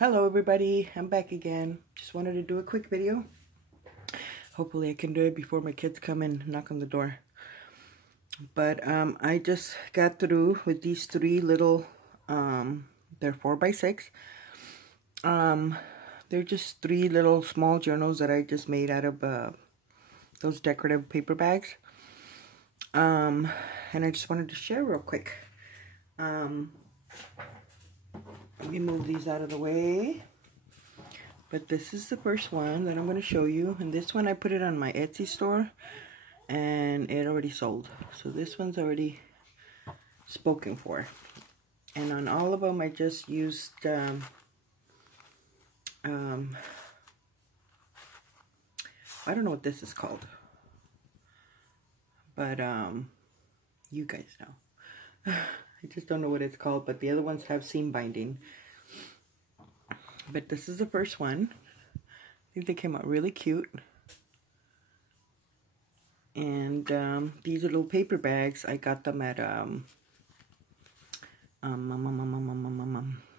Hello everybody, I'm back again. Just wanted to do a quick video. Hopefully I can do it before my kids come and knock on the door. But I just got through with these three little, they're 4x6. They're just three little small journals that I just made out of those decorative paper bags. And I just wanted to share real quick. Let me move these out of the way. But this is the first one that I'm going to show you. And this one I put it on my Etsy store. And it already sold. So this one's already spoken for. And on all of them I just used I don't know what this is called. But you guys know. I just don't know what it's called, but the other ones have seam binding. But this is the first one. I think they came out really cute. And these are little paper bags. I got them at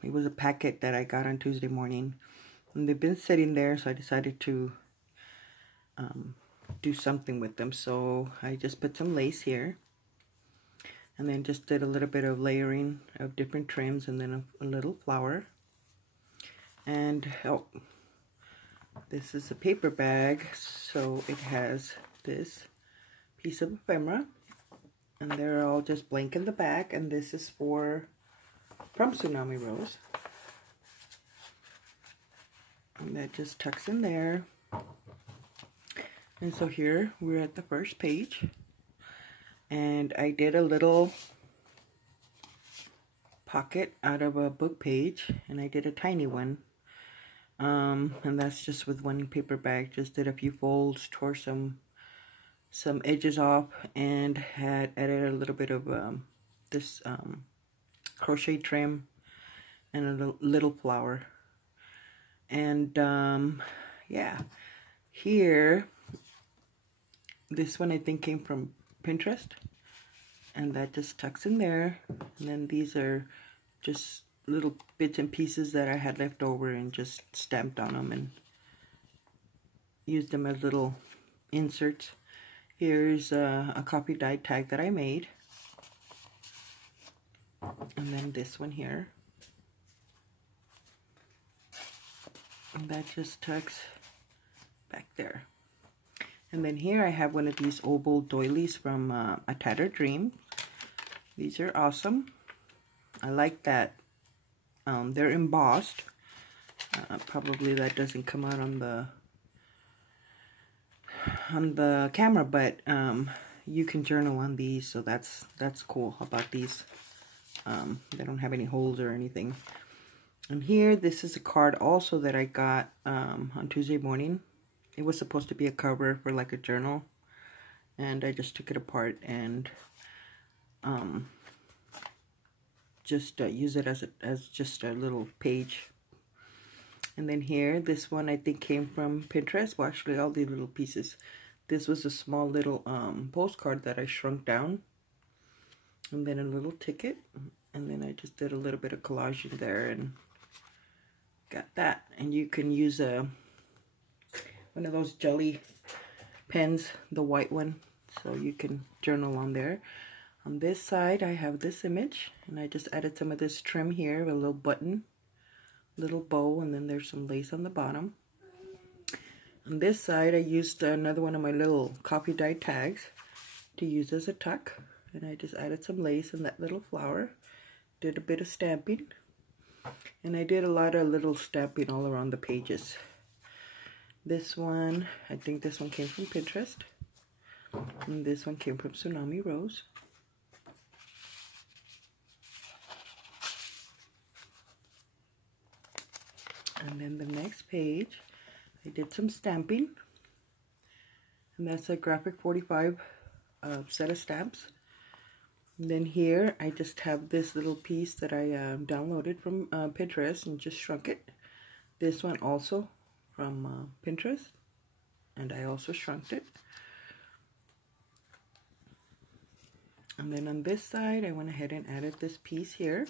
it was a packet that I got on Tuesday morning. And they've been sitting there, so I decided to do something with them. So I just put some lace here. And then just did a little bit of layering of different trims and then a little flower. And, oh, this is a paper bag, so it has this piece of ephemera. And they're all just blank in the back, and this is from Tsunami Rose. And that just tucks in there. And so here, we're at the first page. And I did a little pocket out of a book page, and I did a tiny one. And that's just with one paper bag. Just did a few folds, tore some edges off, and had added a little bit of this crochet trim and a little flower. And yeah, here, this one I think came from Pinterest, and that just tucks in there. And then these are just little bits and pieces that I had left over and just stamped on them and used them as little inserts. Here's a copy die tag that I made, and then this one here, and that just tucks back there. And then here I have one of these oval doilies from A Tattered Dream. These are awesome. I like that. They're embossed. Probably that doesn't come out on the camera, but you can journal on these, so that's cool about these. They don't have any holes or anything. And here, this is a card also that I got on Tuesday morning. It was supposed to be a cover for like a journal, and I just took it apart and just use it as just a little page. And then here, this one I think came from Pinterest. Well, actually, all the little pieces. This was a small little postcard that I shrunk down, and then a little ticket, and then I just did a little bit of collaging there and got that. And you can use one of those jelly pens, the white one, so you can journal on there. On this side, I have this image, and I just added some of this trim here with a little button, little bow, and then there's some lace on the bottom. On this side, I used another one of my little copy die tags to use as a tuck, and I just added some lace and that little flower. Did a bit of stamping, and I did a lot of little stamping all around the pages. This one, I think this one came from Pinterest, and this one came from Tsunami Rose. And then the next page, I did some stamping, and that's a Graphic 45 set of stamps. And then here, I just have this little piece that I downloaded from Pinterest and just shrunk it. This one also from Pinterest, and I also shrunk it. And then on this side, I went ahead and added this piece here.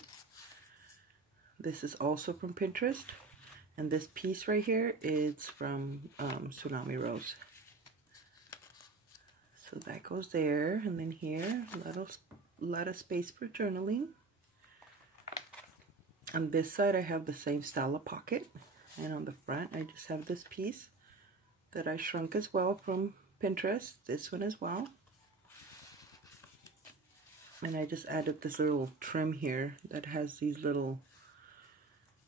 This is also from Pinterest. And this piece right here is from Tsunami Rose. So that goes there, and then here, a lot of space for journaling. On this side, I have the same style of pocket, and on the front, I just have this piece that I shrunk as well from Pinterest. This one as well. And I just added this little trim here that has these little,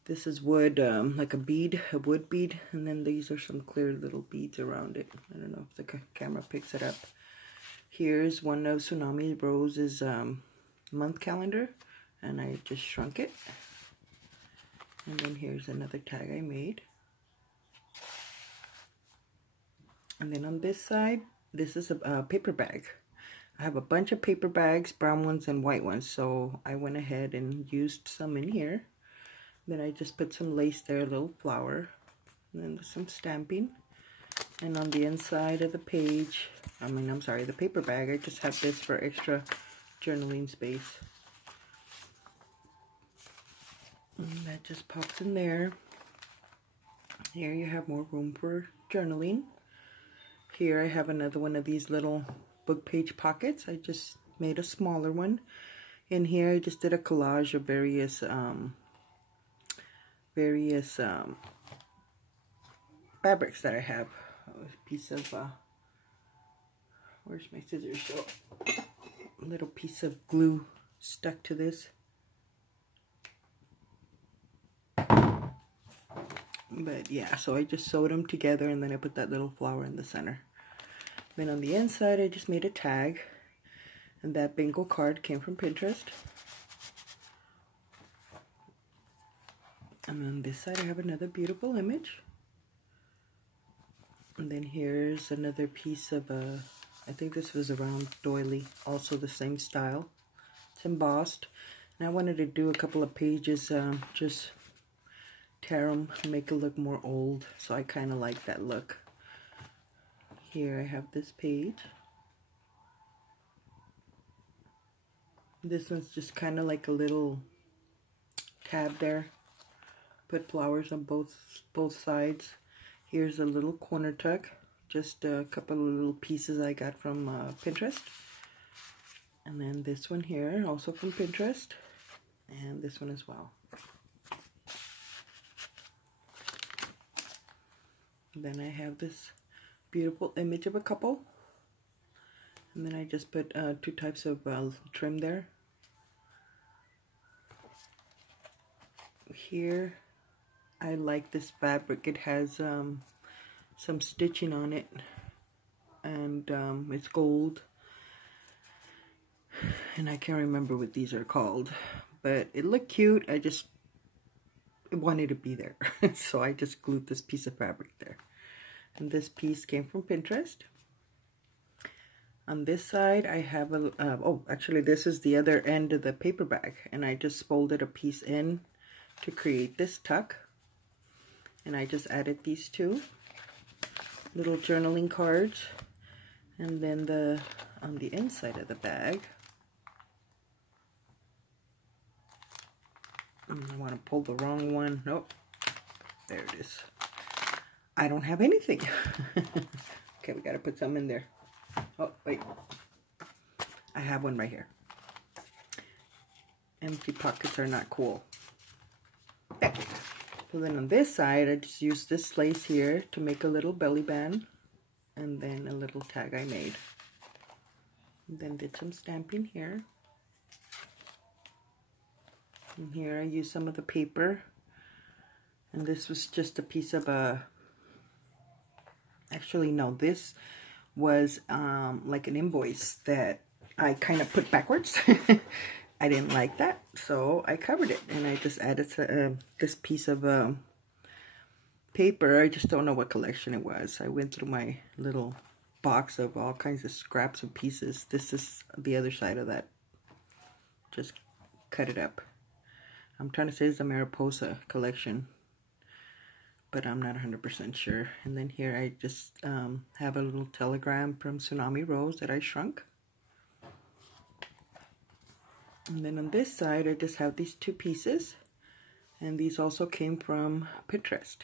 this is wood, like a bead, a wood bead, and then these are some clear little beads around it. I don't know if the camera picks it up. Here's one of Tsunami Rose's month calendar, and I just shrunk it. And then here's another tag I made. And then on this side, this is a paper bag. I have a bunch of paper bags, brown ones and white ones, so I went ahead and used some in here. Then I just put some lace there, a little flower, and then some stamping. And on the inside of the page, the paper bag, I just have this for extra journaling space. And that just pops in there. Here you have more room for journaling. Here I have another one of these little book page pockets. I just made a smaller one. In here I just did a collage of various fabrics that I have. A piece of where's my scissors? So a little piece of glue stuck to this. But yeah, so I just sewed them together, and then I put that little flower in the center. Then on the inside, I just made a tag, and that bingo card came from Pinterest. And on this side, I have another beautiful image. And then here's another piece of I think this was around doily, also the same style. It's embossed. And I wanted to do a couple of pages, just tear them, make it look more old. So I kind of like that look. Here I have this page. This one's just kind of like a little tab there. Put flowers on both sides. Here's a little corner tuck. Just a couple of little pieces I got from Pinterest. And then this one here, also from Pinterest. And this one as well. And then I have this beautiful image of a couple. And then I just put 2 types of trim there. Here, I like this fabric. It has some stitching on it, and it's gold. And I can't remember what these are called, but it looked cute. I just wanted to be there, so I just glued this piece of fabric there. And this piece came from Pinterest. On this side, I have a, oh, actually this is the other end of the paper bag, and I just folded a piece in to create this tuck. And I just added these 2 little journaling cards. And then on the inside of the bag, I want to pull the wrong one. Nope, there it is. I don't have anything. Okay, we got to put some in there. Oh, wait. I have one right here. Empty pockets are not cool. Okay. So then on this side, I just used this lace here to make a little belly band. And then a little tag I made. And then did some stamping here. And here I used some of the paper. And this was just a piece of actually no, this was like an invoice that I kind of put backwards. I didn't like that, so I covered it, and I just added this piece of paper. I just don't know what collection it was. I went through my little box of all kinds of scraps and pieces. This is the other side of that. Just cut it up. I'm trying to say it's a Mariposa collection, but I'm not 100% sure. And then here I just have a little telegram from Tsunami Rose that I shrunk. And then on this side, I just have these 2 pieces. And these also came from Pinterest.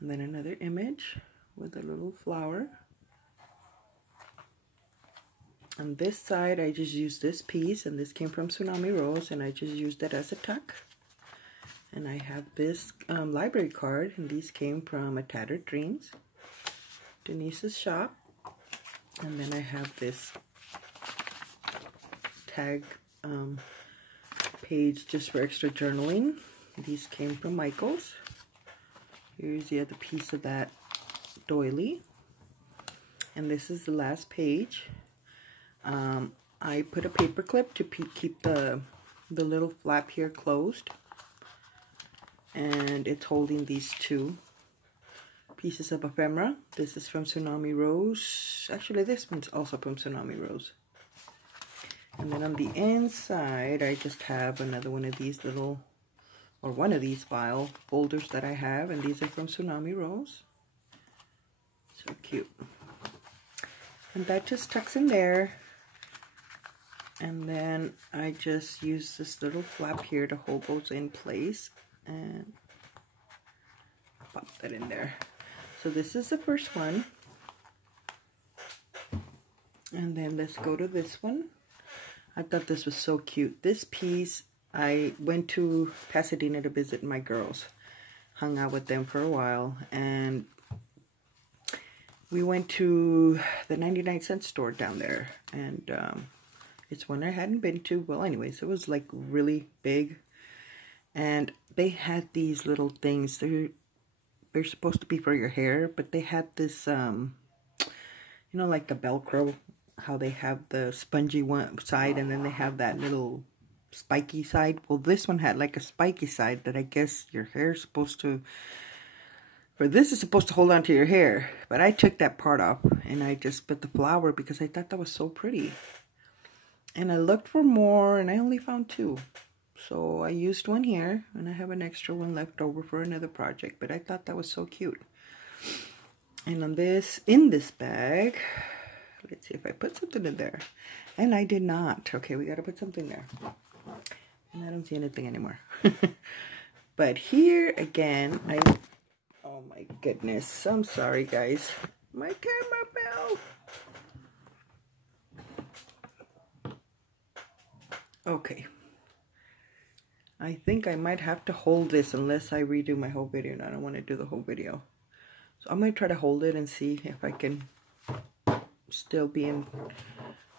And then another image with a little flower. On this side, I just used this piece, and this came from Tsunami Rose, and I just used it as a tuck. And I have this library card, and these came from A Tattered Dreams, Denise's shop. And then I have this tag page just for extra journaling. These came from Michaels. Here's the other piece of that doily. And this is the last page. I put a paper clip to keep the little flap here closed, and it's holding these two pieces of ephemera. This is from Tsunami Rose. Actually, this one's also from Tsunami Rose. And then on the inside, I just have another one of these little, or one of these file folders that I have, and these are from Tsunami Rose. So cute. And that just tucks in there. And then I just use this little flap here to hold those in place and pop that in there. So this is the first one. And then let's go to this one. I thought this was so cute. This piece, I went to Pasadena to visit my girls. Hung out with them for a while. And we went to the 99-cent store down there. And it's one I hadn't been to. Well, anyways, it was like really big. And they had these little things. They're supposed to be for your hair, but they had this, you know, like the Velcro, how they have the spongy one side and then they have that little spiky side. Well, this one had like a spiky side that I guess your hair is supposed to, or this is supposed to hold on to your hair. But I took that part off and I just put the flower because I thought that was so pretty. And I looked for more, and I only found two. So I used one here, and I have an extra one left over for another project. But I thought that was so cute. And on this, in this bag, let's see if I put something in there. And I did not. Okay, we got to put something there. And I don't see anything anymore. But here, again, oh my goodness. I'm sorry, guys. My camera fell. Okay, I think I might have to hold this unless I redo my whole video, and I don't want to do the whole video. So I'm going to try to hold it and see if I can still be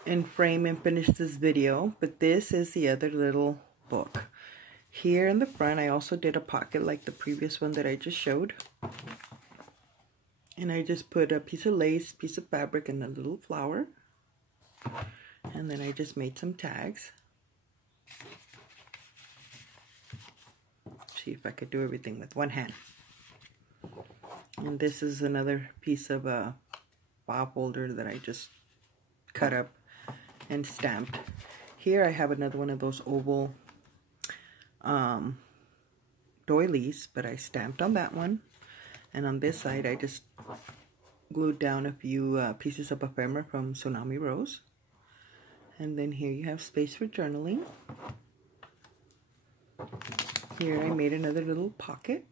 in frame and finish this video. But this is the other little book. Here in the front, I also did a pocket like the previous one that I just showed. And I just put a piece of lace, piece of fabric, and a little flower. And then I just made some tags. See if I could do everything with one hand. And this is another piece of a file folder that I just cut up and stamped. Here I have another one of those oval doilies, but I stamped on that one. And on this side I just glued down a few pieces of ephemera from Tsunami Rose. And then here you have space for journaling. Here I made another little pocket.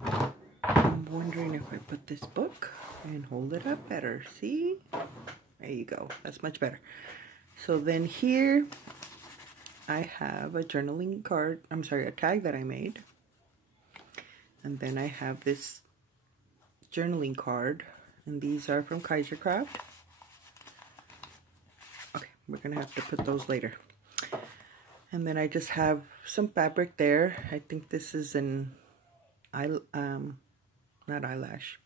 I'm wondering if I put this book and hold it up better. See? There you go. That's much better. So then here I have a journaling card. I'm sorry, a tag that I made. And then I have this journaling card. And these are from Kaisercraft. Okay, we're going to have to put those later. And then I just have some fabric there. I think this is an, not eyelash.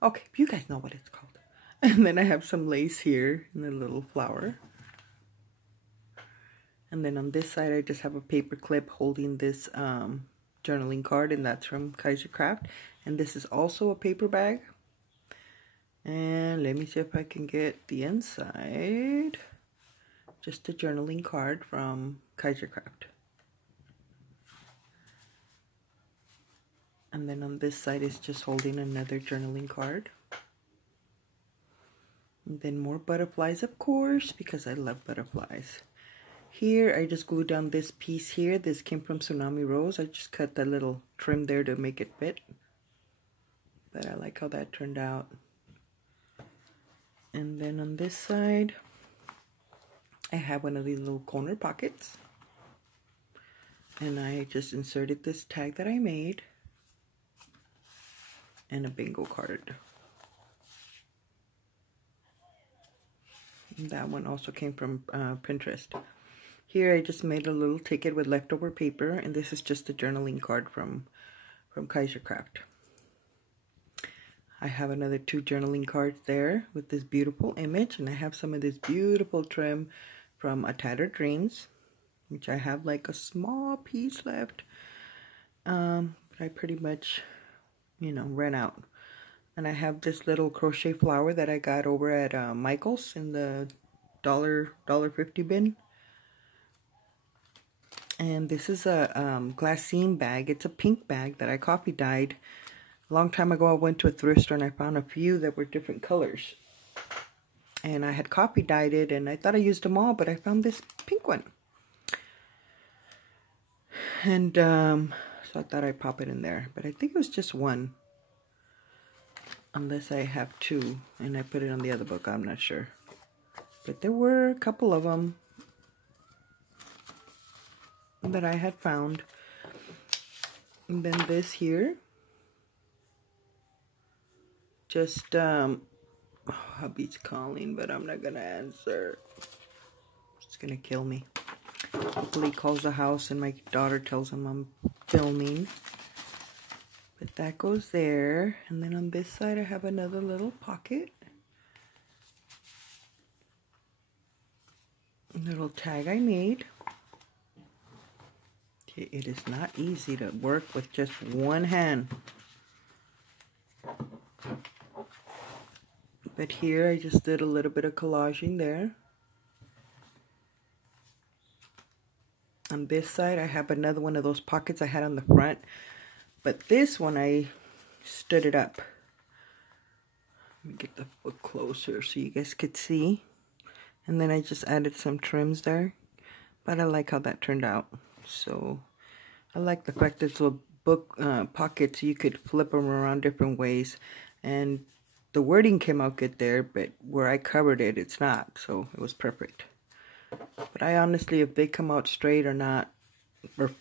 Okay, you guys know what it's called. And then I have some lace here and a little flower. And then on this side, I just have a paper clip holding this journaling card, and that's from Kaisercraft. And this is also a paper bag. And let me see if I can get the inside. Just a journaling card from Kaisercraft. And then on this side is just holding another journaling card. And then more butterflies, of course, because I love butterflies. Here, I just glued down this piece here. This came from Tsunami Rose. I just cut that little trim there to make it fit. But I like how that turned out. And then on this side, I have one of these little corner pockets. And I just inserted this tag that I made. And a bingo card. And that one also came from Pinterest. Here I just made a little ticket with leftover paper, and this is just a journaling card from Kaisercraft. I have another 2 journaling cards there with this beautiful image, and I have some of this beautiful trim from A Tattered Dreams, which I have like a small piece left, but I pretty much, you know, ran out. And I have this little crochet flower that I got over at Michael's in the $1.50 bin. And this is a glassine bag. It's a pink bag that I copy dyed. A long time ago I went to a thrift store and I found a few that were different colors. And I had copy dyed it and I thought I used them all, but I found this pink one. And so I thought I'd pop it in there. But I think it was just one. Unless I have 2 and I put it on the other book, I'm not sure. But there were a couple of them that I had found. And then this here, just hubby's calling, but I'm not gonna answer. It's gonna kill me. Hopefully he calls the house and my daughter tells him I'm filming. But that goes there. And then on this side I have another little pocket. A little tag I made. It is not easy to work with just one hand. But here I just did a little bit of collaging there. On this side I have another one of those pockets I had on the front. But this one I stood it up. Let me get the book closer so you guys could see. And then I just added some trims there. But I like how that turned out. So I like the fact that it's little book pockets, you could flip them around different ways. And the wording came out good there, but where I covered it, it's not. So it was perfect. But I honestly, if they come out straight or not, or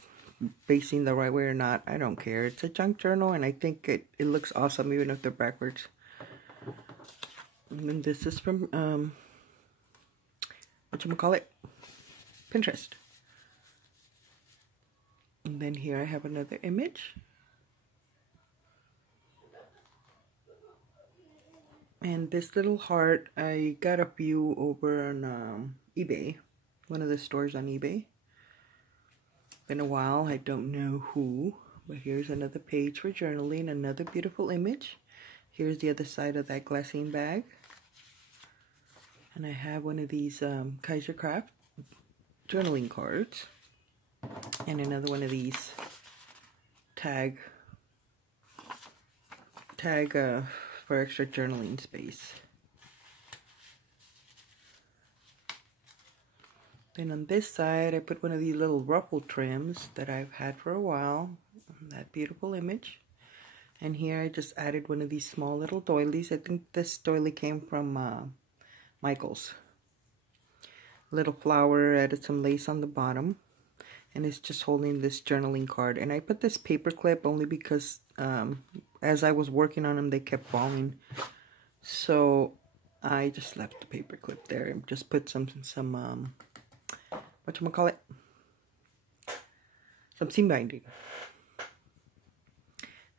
facing the right way or not, I don't care. It's a junk journal and I think it looks awesome even if they're backwards. And then this is from, whatchamacallit? Pinterest. And then here I have another image. And this little heart, I got a few over on eBay. One of the stores on eBay. Been a while, I don't know who. But here's another page for journaling, another beautiful image. Here's the other side of that glassine bag. And I have one of these Kaisercraft journaling cards. And another one of these tag for extra journaling space. Then on this side I put one of these little ruffle trims that I've had for a while. That beautiful image. And here I just added one of these small little doilies. I think this doily came from Michael's. Little flower, added some lace on the bottom. And it's just holding this journaling card. And I put this paper clip only because as I was working on them, they kept falling. So I just left the paper clip there and just put some whatchamacallit? Some seam binding.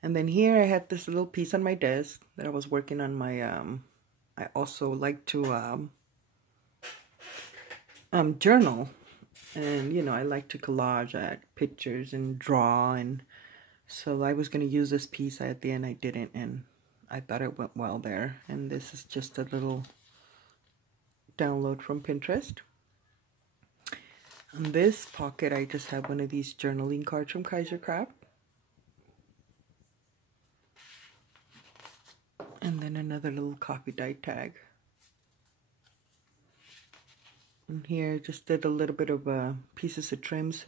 And then here I had this little piece on my desk that I was working on my, I also like to journal. And, you know, I like to collage pictures and draw. And so I was going to use this piece. At the end, I didn't. And I thought it went well there. And this is just a little download from Pinterest. On this pocket, I just have one of these journaling cards from Kaisercraft. And then another little coffee dye tag. And here just did a little bit of pieces of trims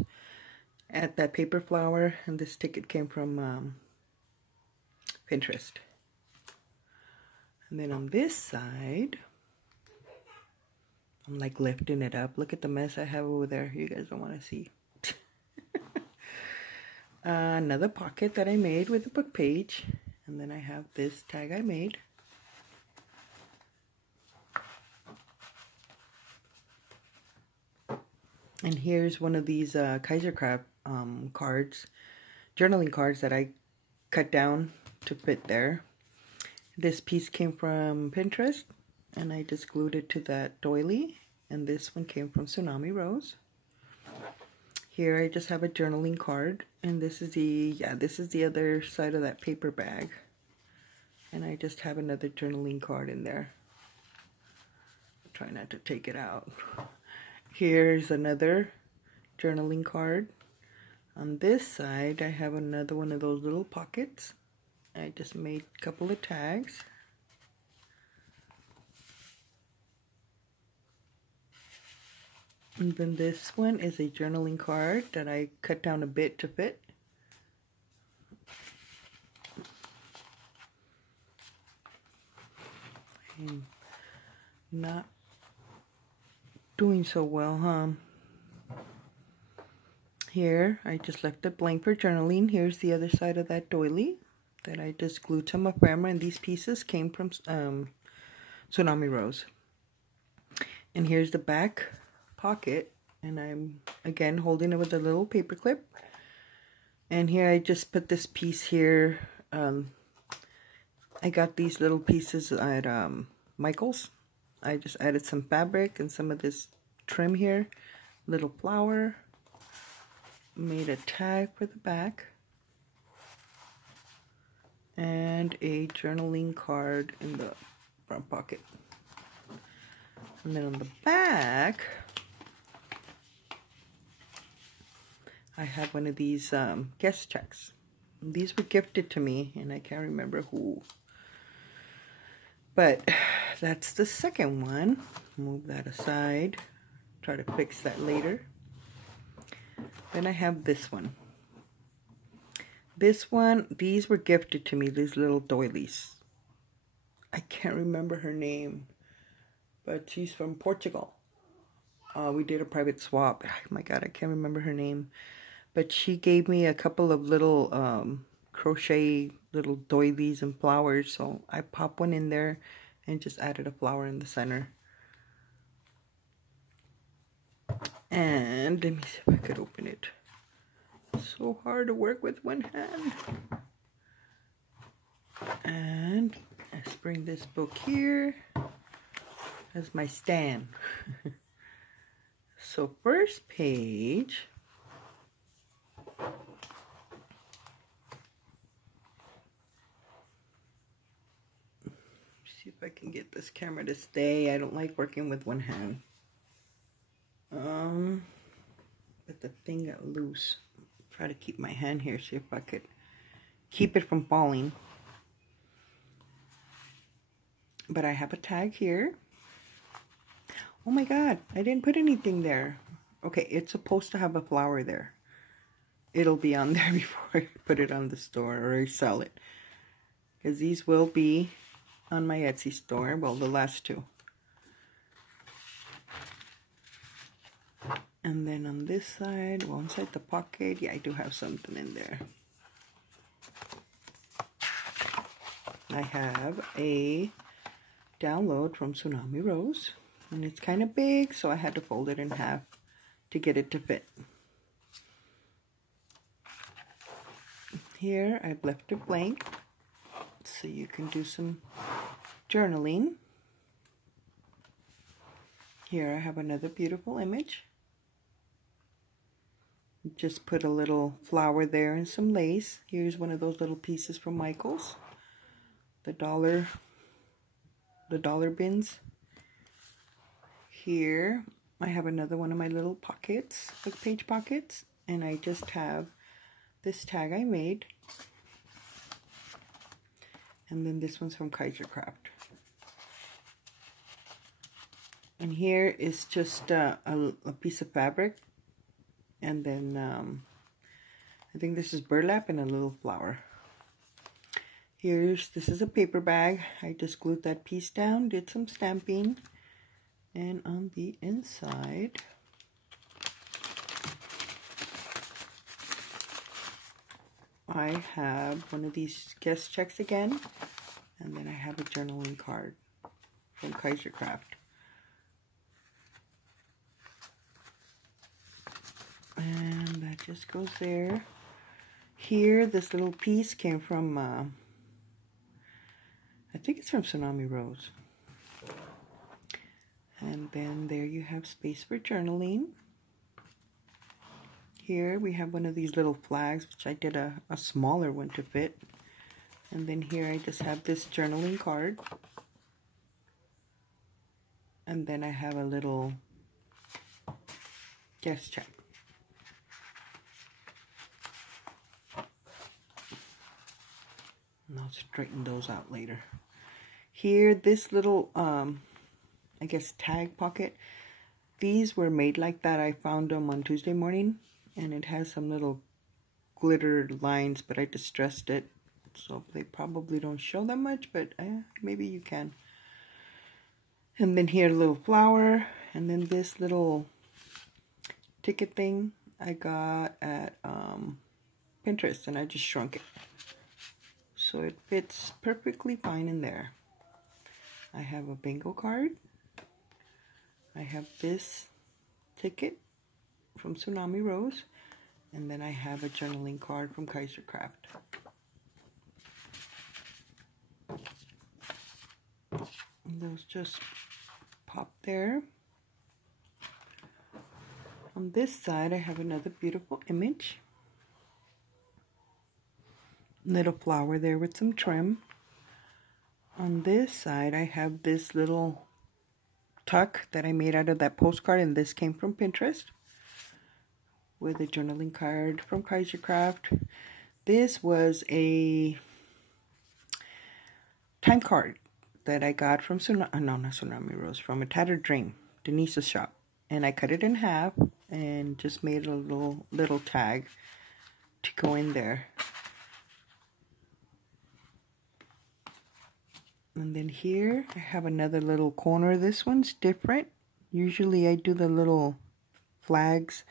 at that paper flower, and this ticket came from Pinterest. And then on this side, I'm like lifting it up. Look at the mess I have over there. You guys don't want to see. Another pocket that I made with a book page. And then I have this tag I made. And here's one of these Kaisercraft cards, journaling cards that I cut down to fit there. This piece came from Pinterest, and I just glued it to that doily. And this one came from Tsunami Rose. Here I just have a journaling card, and this is the other side of that paper bag. And I just have another journaling card in there. Try not to take it out. Here's another journaling card. On this side, I have another one of those little pockets. I just made a couple of tags. And then this one is a journaling card that I cut down a bit to fit. I'm not doing so well, huh? Here, I just left it blank for journaling. Here's the other side of that doily that I just glued to my ephemera, and these pieces came from Tsunami Rose. And here's the back pocket, and I'm again holding it with a little paper clip. And here I just put this piece here. I got these little pieces at Michael's. I just added some fabric and some of this trim here, little flower. Made a tag for the back and a journaling card in the front pocket. And then on the back, I have one of these guest checks. These were gifted to me, and I can't remember who. But that's the second one. Move that aside. Try to fix that later. Then I have this one. This one, these were gifted to me, these little doilies. I can't remember her name, but she's from Portugal. We did a private swap. Oh my God, I can't remember her name. But she gave me a couple of little crochet little doilies and flowers. So I popped one in there and just added a flower in the center. And let me see if I could open it. So hard to work with one hand. And let's bring this book here as my stand. So first page. See if I can get this camera to stay. I don't like working with one hand. But the thing got loose. Try to keep my hand here, see if I could keep it from falling. But I have a tag here. Oh my God, I didn't put anything there. Okay, it's supposed to have a flower there. It'll be on there before I put it on the store or I sell it. Because these will be on my Etsy store. Well, the last two. And then on this side, well, inside the pocket, yeah, I do have something in there. I have a download from Tsunami Rose, and it's kind of big, so I had to fold it in half to get it to fit. Here, I've left it blank, so you can do some journaling. Here, I have another beautiful image. Just put a little flower there and some lace. Here's one of those little pieces from Michael's. The dollar bins. Here I have another one of my little pockets, book page pockets, and I just have this tag I made. And then this one's from Kaisercraft. And here is just a piece of fabric. And then I think this is burlap and a little flower. This is a paper bag. I just glued that piece down, did some stamping. And on the inside, I have one of these guest checks again. And then I have a journaling card from Kaisercraft. And that just goes there. Here, this little piece came from, I think it's from Tsunami Rose. And then there you have space for journaling. Here we have one of these little flags, which I did a smaller one to fit. And then here I just have this journaling card. And then I have a little guest check. And I'll straighten those out later. Here, this little, I guess, tag pocket. These were made like that. I found them on Tuesday morning. And it has some little glitter lines, but I distressed it. So they probably don't show that much, but maybe you can. And then here, a little flower. And then this little ticket thing I got at Pinterest, and I just shrunk it. So it fits perfectly fine in there. I have a bingo card. I have this ticket from Tsunami Rose. And then I have a journaling card from Kaisercraft. And those just pop there. On this side, I have another beautiful image. Little flower there with some trim. On this side, I have this little tuck that I made out of that postcard, and this came from Pinterest, with a journaling card from Kaisercraft. This was a time card that I got from not Tsunami Rose, from a Tattered Dream, Denise's shop. And I cut it in half and just made a little tag to go in there. And then here I have another little corner. This one's different. Usually I do the little flags,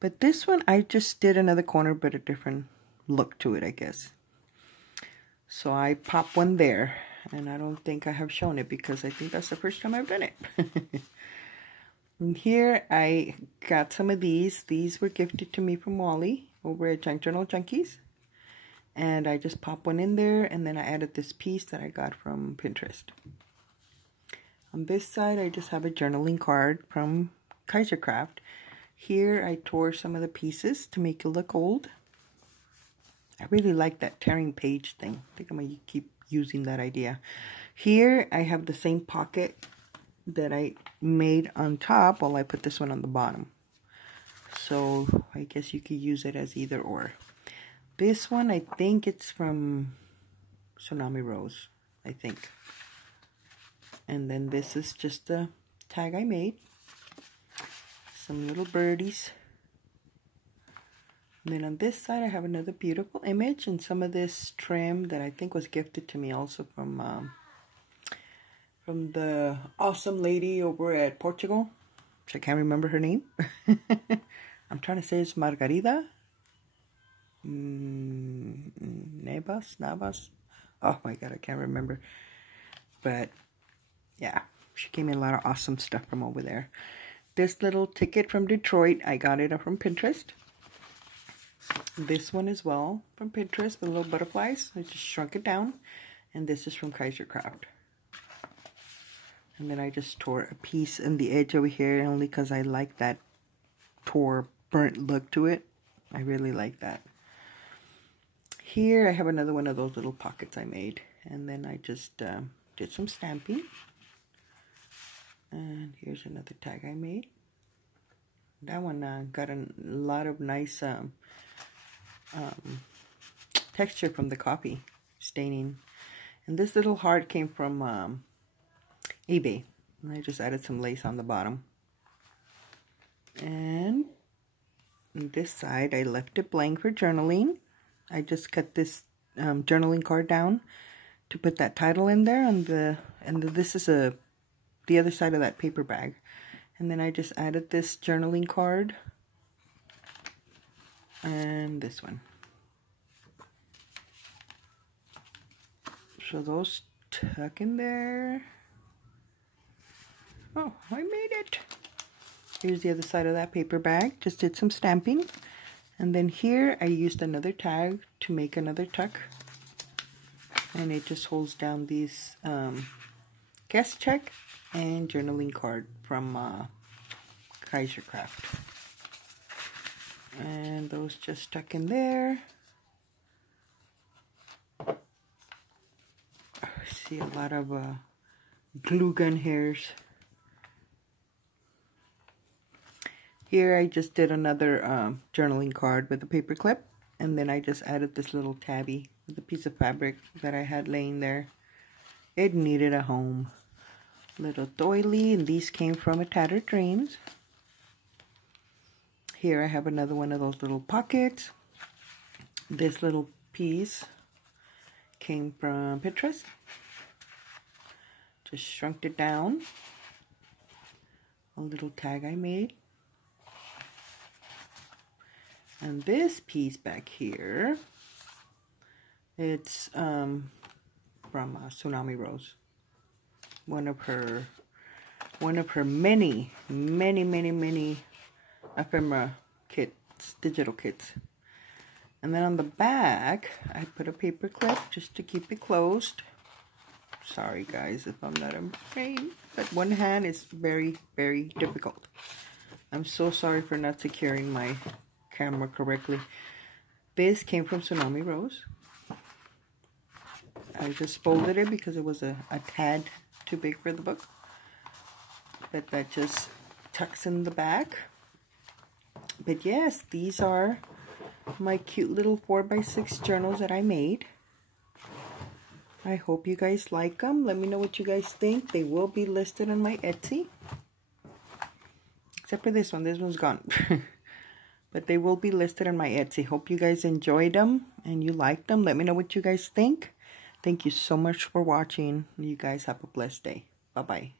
but this one I just did another corner, but a different look to it, I guess. So I popped one there, and I don't think I have shown it because I think that's the first time I've done it. And here I got some of these. These were gifted to me from Wally over at Junk Journal Junkies. And I just popped one in there, and then I added this piece that I got from Pinterest. On this side, I just have a journaling card from Kaisercraft. Here, I tore some of the pieces to make it look old. I really like that tearing page thing. I think I'm going to keep using that idea. Here, I have the same pocket that I made on top while I put this one on the bottom. So, I guess you could use it as either or. This one, I think it's from Tsunami Rose, I think. And then this is just the tag I made. Some little birdies. And then on this side, I have another beautiful image and some of this trim that I think was gifted to me also from the awesome lady over at Portugal, which I can't remember her name. I'm trying to say it's Margarida. Navas. Oh my god, I can't remember. But yeah, she gave me a lot of awesome stuff from over there. This little ticket from Detroit, I got it from Pinterest. This one as well from Pinterest with little butterflies. I just shrunk it down. And this is from Kaisercraft. And then I just tore a piece in the edge over here only because I like that burnt look to it. I really like that. Here I have another one of those little pockets I made. And then I just did some stamping. And here's another tag I made. That one got a lot of nice texture from the coffee staining. And this little heart came from eBay. And I just added some lace on the bottom. And on this side, I left it blank for journaling. I just cut this journaling card down to put that title in there. This is the other side of that paper bag. And then I just added this journaling card and this one. So those tuck in there. Oh, I made it. Here's the other side of that paper bag. Just did some stamping. And then here I used another tag to make another tuck. And it just holds down these guest check and journaling card from Kaisercraft. And those just stuck in there. I see a lot of glue gun hairs. Here I just did another journaling card with a paper clip, and then I just added this little tabby with a piece of fabric that I had laying there. It needed a home. Little doily, and these came from a Tattered Dreams. Here I have another one of those little pockets. This little piece came from Pinterest. Just shrunk it down. A little tag I made. And this piece back here, it's from Tsunami Rose. One of her many ephemera kits, digital kits. And then on the back, I put a paper clip just to keep it closed. Sorry guys if I'm not afraid, but one hand is very, very difficult. I'm so sorry for not securing my camera correctly. This came from Tsunami Rose. I just folded it because it was a tad too big for the book. But that just tucks in the back. But yes, these are my cute little 4x6 journals that I made. I hope you guys like them. Let me know what you guys think. They will be listed on my Etsy. Except for this one. This one's gone. But they will be listed on my Etsy. Hope you guys enjoyed them and you liked them. Let me know what you guys think. Thank you so much for watching. You guys have a blessed day. Bye-bye.